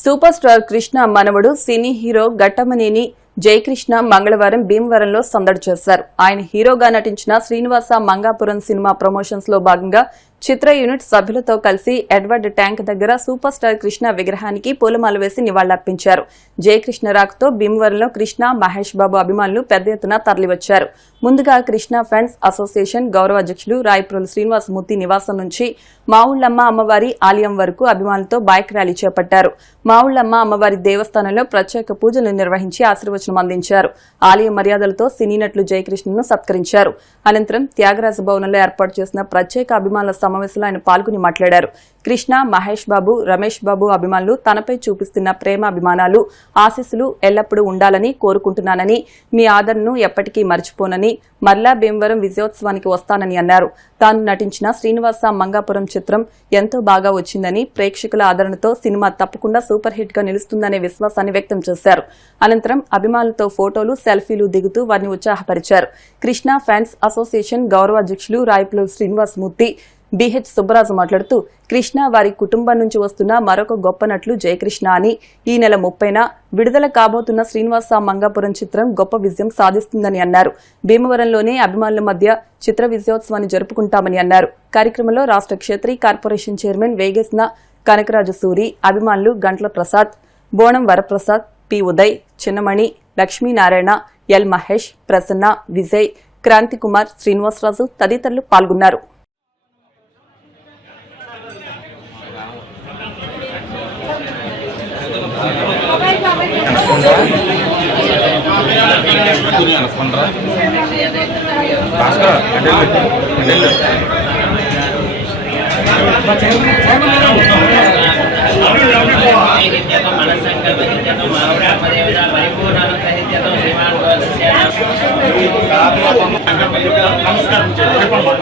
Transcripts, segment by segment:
Super star Krishna మనవడు cine hero Ghattamaneni Jayakrishna మంగళవారం భీమవరంలో సందడి చేశారు. ఆయన హీరోగా నటించిన శ్రీనివాస మంగాపురం సినిమా ప్రమోషన్స్ లో భాగంగా చిత్ర యూనిట్ సభ్యులతో కలిసి ఎడ్వర్డ్ ట్యాంక్ దగ్గర సూపర్ స్టార్ కృష్ణ విగ్రహానికి పూలమాల వేసి నివాళులర్పించారు. జయకృష్ణ రాకతో భీమవరంలో కృష్ణ, మహేష్ బాబు అభిమానులు పెద్ద ఎత్తున తరలివచ్చారు. ముందుగా కృష్ణ ఫ్యాన్స్ అసోసియేషన్ గౌరవ అధ్యక్షులు రాయప్రోలు శ్రీనివాసమూర్తి నివాసం నుంచి మావుళ్లమ్మ అమ్మవారి ఆలయం వరకు అభిమానులతో బైక్ ర్యాలీ చేపట్టారు. మావుళ్లమ్మ అమ్మవారి దేవస్థానంలో ప్రత్యేక పూజలు నిర్వహించి ఆశీర్వచనం అందించారు. ఆలయ మర్యాదలతో సినీ నటులు జయకృష్ణను సత్కరించారు. అనంతరం త్యాగరాజ భవనంలో ఏర్పాటు చేసిన ప్రత్యేక అభిమానుల సమావేశంలో ఆయన పాల్గొని మాట్లాడారు. కృష్ణ, మహేష్ బాబు, రమేష్ బాబు అభిమానులు తనపై చూపిస్తున్న ప్రేమాభిమానాలు, ఆశీస్సులు ఎల్లప్పుడూ ఉండాలని కోరుకుంటున్నానని, మీ ఆదరణను ఎప్పటికీ మర్చిపోనని, మరలా భీమవరం విజయోత్సవానికి వస్తానని అన్నారు. తాను నటించిన శ్రీనివాస మంగాపురం చిత్రం ఎంతో బాగా వచ్చిందని, ప్రేక్షకుల ఆదరణతో సినిమా తప్పకుండా సూపర్ హిట్ గా నిలుస్తుందనే విశ్వాసాన్ని వ్యక్తం చేశారు. అనంతరం అభిమానులతో ఫోటోలు, సెల్ఫీలు దిగుతూ వారిని ఉత్సాహపరిచారు. కృష్ణ ఫ్యాన్స్ అసోసియేషన్ గౌరవ అధ్యక్షులు రాయప్రోలు శ్రీనివాసమూర్తి బిహెచ్ సుబ్బరాజు మాట్లాడుతూ, కృష్ణ వారి కుటుంబం నుంచి వస్తున్న మరొక గొప్ప నటులు జయకృష్ణ అని, ఈ నెల 30న విడుదల కాబోతున్న శ్రీనివాస మంగాపురం చిత్రం గొప్ప విజయం సాధిస్తుందని అన్నారు. భీమవరంలోనే అభిమానుల మధ్య చిత్ర విజయోత్సవాన్ని జరుపుకుంటామని అన్నారు. కార్యక్రమంలో రాష్ట్ర క్షేత్రీయ కార్పొరేషన్ చైర్మన్ వేగేశ్న కనకరాజు సూరి, అభిమానులు గంట్ల ప్రసాద్, బోనం వరప్రసాద్, పి ఉదయ్, చిన్నమణి, లక్ష్మీనారాయణ, ఎల్ మహేష్, ప్రసన్న, విజయ్, క్రాంతి కుమార్, శ్రీనివాసరాజు తదితరులు పాల్గొన్నారు.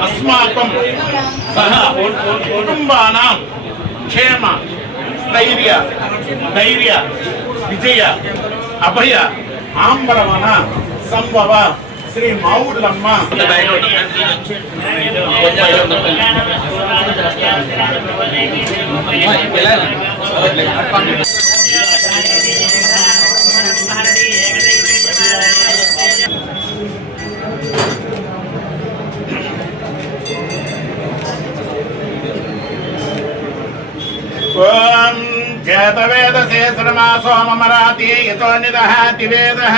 अस्माकं सह कुटुंबानां क्षेम स्थैर्य धैर्य विजय अभय आंबरवन संभव श्री माऊళ్ళమ్మ वेदसे श्रमा सोममराति यतो निदः तिवेदः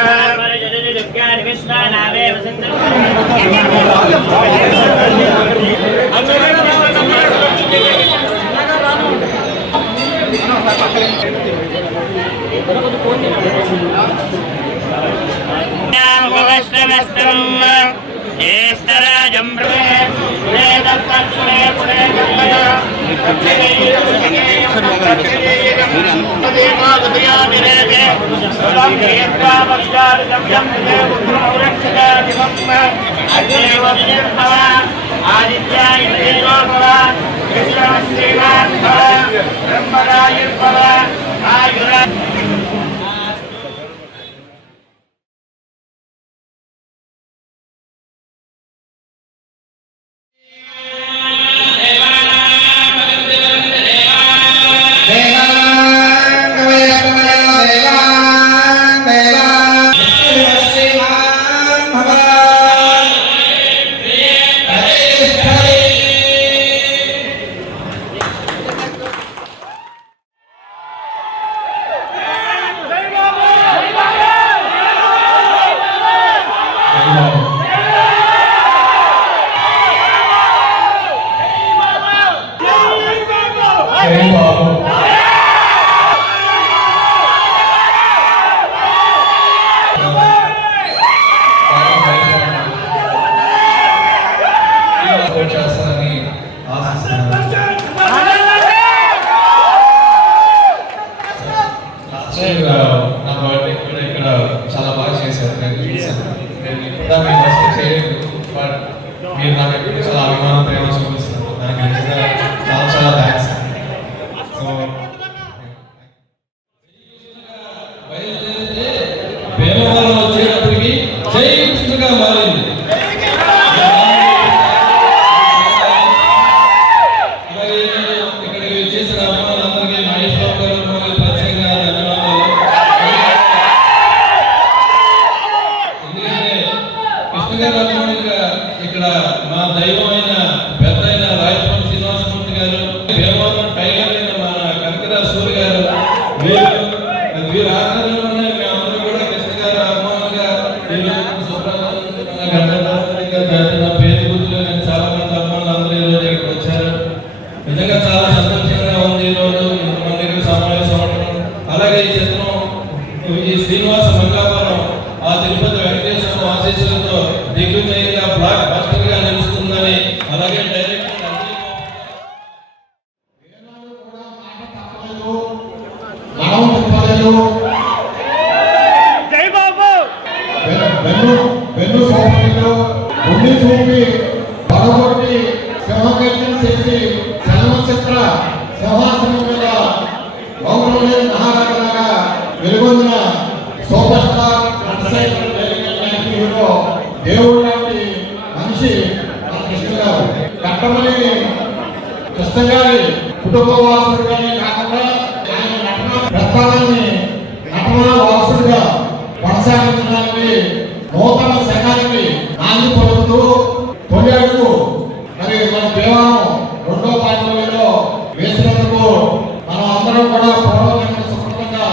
చాలా బాగా చేశారు. నేను చూసాను, నేను ఇప్పుడు మీకు ఎక్స్పెక్ట్ చేయలేదు. బట్ మీరు నాకు ఎప్పుడు చాలా అభిమానం, ప్రేమ చూపిస్తున్నారు. దానికి చాలా చాలా థ్యాంక్స్. సో భీమవరం వచ్చేటప్పటికి జై కృష్ణగా మారింది. ఇక్కడికి చేసిన అభిమానులందరికీ మహేష్ బాబు గారు ప్రత్యేకంగా వీరు ఆధ్వర్యంలోనే మేమందరూ కూడా కృష్ణ గారి అభిమానులుగా నా పేరు గుర్తులో నేను చాలా మంది అభిమానులు అందరూ ఈరోజు ఇక్కడికి వచ్చారు. నిజంగా చాలా సంతోషంగా ఉంది ఈరోజు ఇంతమంది ఇక్కడ సమావేశం అవడం. అలాగే ఈ చిత్రం ఈ శ్రీనివాస మంగాపురం ఆ తిరుపతి వెంకటేశ్వర ఆశీస్సులతో దిగ్విజయంగా బ్లాక్ బస్టర్ గా నిలుస్తుందని, అలాగే డైరెక్టర్ వెన్ను సోపంలో ఉండి చూపి పడగొట్టి సింహగర్జన చేసి చలనచిత్ర సింహాసనం మీద గౌరవనీయ మహారాజులాగా వెలుగొందిన సూపర్ స్టార్ నటశేఖర్ లాంటి హీరో, దేవుడు లాంటి మనిషి మన కృష్ణ గారు. కట్టమని కృష్ణ గారి కుటుంబ వారసుడిగానే కాకుండా ఆయన నటన ప్రస్థానాన్ని నటనా వారసుడిగా కొనసాగించడానికి నూతన శకానికి నాంది పలుకుతూ తొలి అడుగు మరి మన దేవాలయం 2వ పాఠంలో వేసినందుకు మనం అందరం కూడా పూర్వజన్మ సుకృతంగా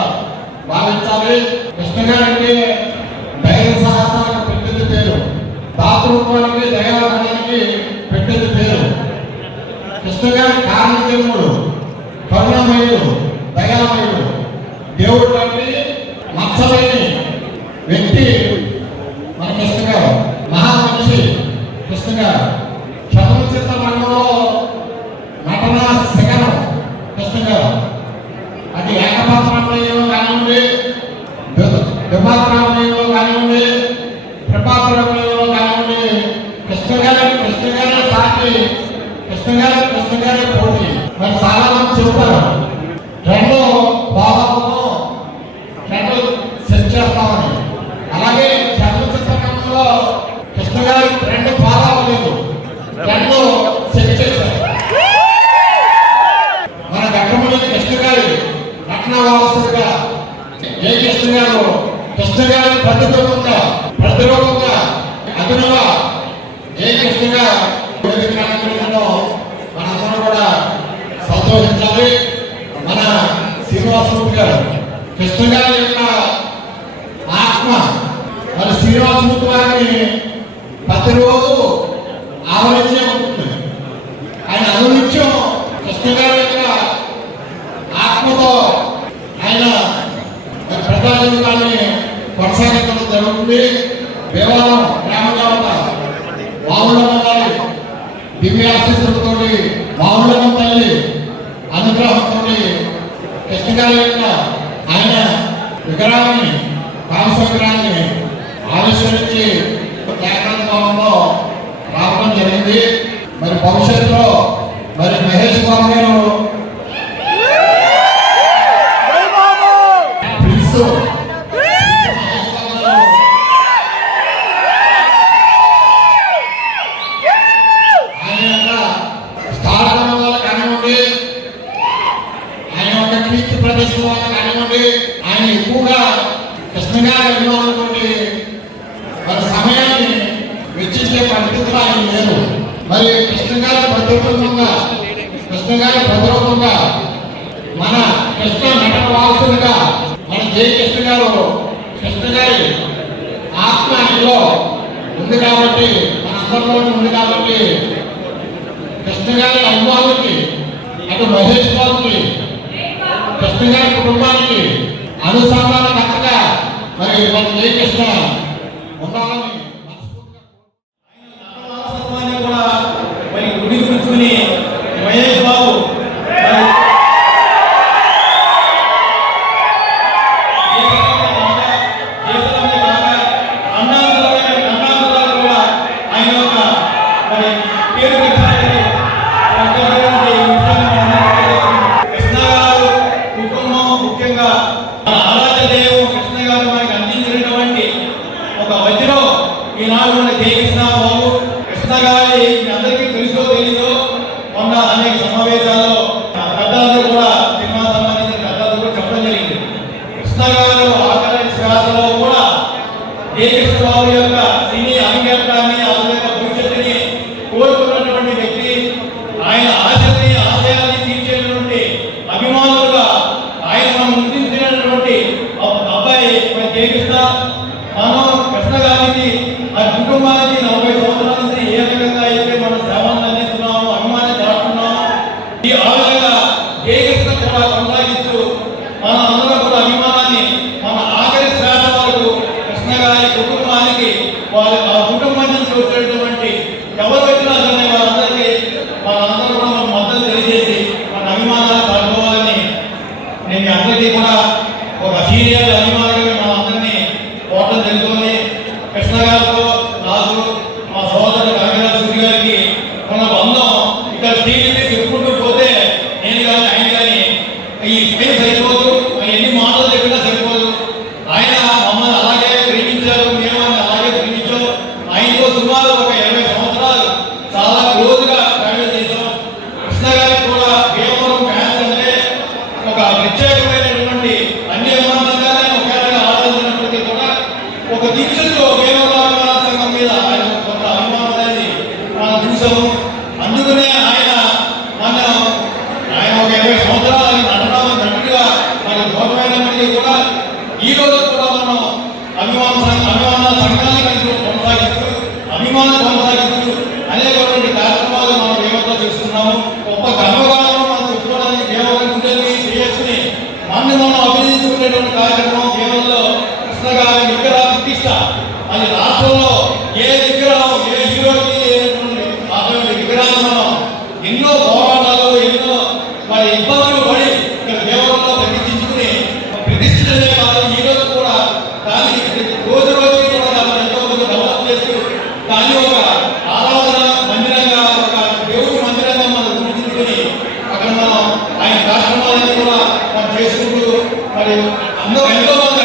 భావించాలి. కృష్ణ గారికి ధైర్య సాహసాలకు పెట్టింది పేరు, దాతృత్వానికి దయాలకి పెట్టింది పేరు. కృష్ణ గారి కారణజన్ముడు, కరుణమయుడు, దయామయుడు, దేవుడు లాంటి మత్సలేని వ్యక్తి మన కృష్ణ గారు. మహామనిషి కృష్ణ గారు. చలనచిత్ర రంగంలో నటనా శిఖరం కృష్ణ గారు. అది ఏకపాత్రాభినయంలో కానివ్వండి, ద్విపాత్రాభినయంలో కానివ్వండి, త్రిపాత్రాభినయంలో కానివ్వండి, కృష్ణ గారి సాటి కృష్ణ గారి పోటీ. మరి చాలా మంది చెబుతారు రెండు భావాలను రెండు సెట్ చేస్తామని. అలాగే చలనచిత్ర రంగంలో కృష్ణ గారి 2 భావాలు లేదు, 2 సెట్ చేశారు. మన గట్టమని కృష్ణ గారి నటన వారసుడిగా ఏ కృష్ణ గారి ప్రతిరూపంగా అభినవ ఏ కృష్ణగా మనందరం కూడా సంతోషించాలి. మన శ్రీనివాసమూర్తి గారు కృష్ణ గారి యొక్క ఆత్మ మరి శ్రీనివాసమూర్తి వారిని ప్రతిరోజు ఆవరించే ఉంటుంది. ఆయన అనునిత్యం కృష్ణ గారి యొక్క ఆత్మతో ఆయన ప్రజా జీవితాన్ని కొనసాగించడం జరుగుతుంది. దేవాలయం గ్రామదేవత వాములమ్మ గారి దివ్యాశీస్సులతో వాములమ్మ తల్లి అనుగ్రహంతో కృష్ణ గారి యొక్క ఆయన విగ్రహాన్ని కాంస్య విగ్రహాన్ని ఆవిష్కరించి త్యాగరాజ భవన్లో రావడం జరిగింది. మరి భవిష్యత్తులో మరి మహేష్ బాబు గారు ఆయన ఎక్కువగా కృష్ణ గారి అభిమానులతోటి మరి సమయాన్ని వెచ్చించే పరిస్థితులు ఆయన లేరు. మరి కృష్ణ గారి ప్రతిరూపంగా మన కృష్ణ నటన వారసుడిగా మన జై కృష్ణ గారి ఆత్మ ఆయనలో ఉంది కాబట్టి, మన అందరిలోనే ఉంది కాబట్టి కృష్ణ గారి అభిమానులకి, అటు మహేష్ బాబుకి, కృష్ణ గారి కుటుంబానికి అనుసంధానకర్తగా మరి మన జై కృష్ణ ఉండాలని కూడా మరి గుడిగుర్చుకుని మహేష్ బాబు కూడా ఆయన యొక్క మరి పేరు కృష్ణ గారు కుటుంబం ముఖ్యంగా ఆరాధ్య దేవుడు కృష్ణ గారు మనకి అందించినటువంటి ఒక వజ్రం ఈనాడు మన జై కృష్ణ బాబు. కృష్ణ గారి అందరికీ తెలుసో తెలీదో మొన్న అనేక సమావేశాల్లో పెద్దలందరూ కూడా సినిమా సంబంధించిన పెద్దలందరూ కూడా చెప్పడం జరిగింది. కృష్ణ గారు ఆఖరి శ్వాసలో కూడా జై కృష్ణ బాబు యొక్క సినీ అంగీకారాన్ని ఆయన యొక్క భవిష్యత్తుని కోరుకున్నటువంటి వ్యక్తి. ఆయన ఆశయాన్ని తీర్చేటువంటి అభిమానులుగా ఆయన మనం గుర్తించినటువంటి సీనియర్ అభిమానులు మా అందరినీ కోటం తెలుసుకొని కృష్ణ గారితో నాకు మా సోదరుడు కనకరాజు సూర్య గారికి మన బంధం ఇక్కడ టీవీ చెప్పుకుంటూ పోతే నేను కానీ ఆయన కానీ ఈ పేరు సరిపోదు, ఎన్ని మాటలు చెప్పినా సరిపోదు. ఆయన మమ్మల్ని అలాగే ప్రేమించారు, మేము ఆయన అలాగే ప్రేమించాం. ఆయనతో సుమారు ఒక 20 సంవత్సరాలు చాలా క్లోజ్గా ట్రావెల్ చేశాం. కృష్ణ గారికి కూడా కేవలం ఫ్యాన్స్ అంటే ఒక ప్రత్యేకమైనటువంటి అన్ని అభిమానంగానే ఒకేలాగా ఆలోచించినప్పటికీ కూడా ఒక దీక్షతో కేవలం అభిమాన సంఘం మీద ఆయన కొంత అభిమానం అనేది మనం చూసాము. అందుకనే ఆయన ఒక 20 సంవత్సరాలు నటుగా మనకు గౌరవమైనప్పటికీ కూడా ఈ రోజు కూడా మనం అభిమాన సంఘాన్ని కలిసి కొనసాగిస్తూ అభిమానం కొనసాగిస్తూ అనేకటువంటి కార్యక్రమాలు మనం దేవతలో చేస్తున్నాము. గొప్ప గర్వగానం మనం చెప్పుకోవడానికి దేవత గుండెల్ని చేసుకుని మనం అభినందించుకునేటువంటి కార్యక్రమం దేవతలో కృష్ణ గారి విగ్రహ ప్రతిష్ట. అది రాష్ట్రంలో ఏ విగ్రహం ఏ హీరోకి లేనటువంటి అటువంటి విగ్రహాలు మనం ఎన్నో పోరాటాలు ఎన్నో మరి ఇబ్బందులు పడి ఇక్కడ దేవతలో ప్రతిష్ఠించుకుని ప్రతిష్ఠితనే కాదు ఈ రోజు కూడా దానికి రోజు రోజుకి కూడా దాన్ని ఎంతో మంది డెవలప్ చేస్తూ దాన్ని ఒక ఆరాధన మందిరంగా ఒక దేవుడి మందిరంగా మనం గుర్తించుకొని ఆయన కార్యక్రమాలను కూడా మనం చేసుకుంటూ మరి ఎంతో మంది